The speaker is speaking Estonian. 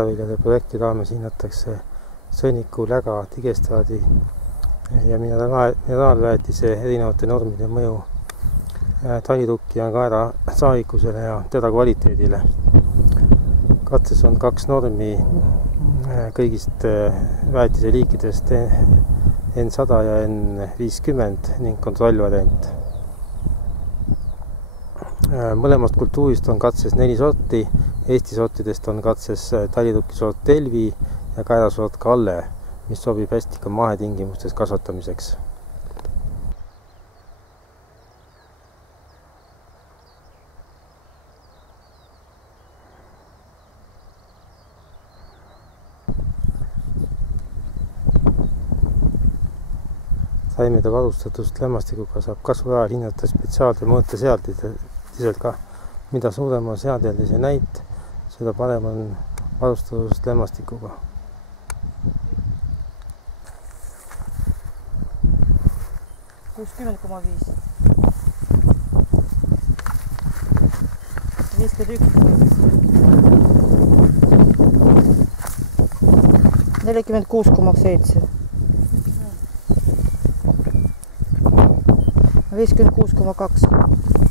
Viljade projekti raames hinnatakse sõnniku, läga, digestaadi ja mineraalväetise erinevate normide mõju talituki ja kaera saagikusele ja teda kvaliteedile. Katses on 2 normi kõigist väetise liikidest N100 ja N50 ning kontrollvariant. Mõlemast kultuurist on katses 4 sorti. Eesti sortidest on katses talituki sort Elvi ja kaerasort Kalle, mis sobib hästi ka mahetingimustes kasvatamiseks. Taimede varustatust lämmastikuga saab kasvu ajal hinnata spetsiaalse mõõteseadeliselt ka. Mida suurem on seadelise näit, seda parem on varustatus lämmastikuga. $60,5 $46,7 56,2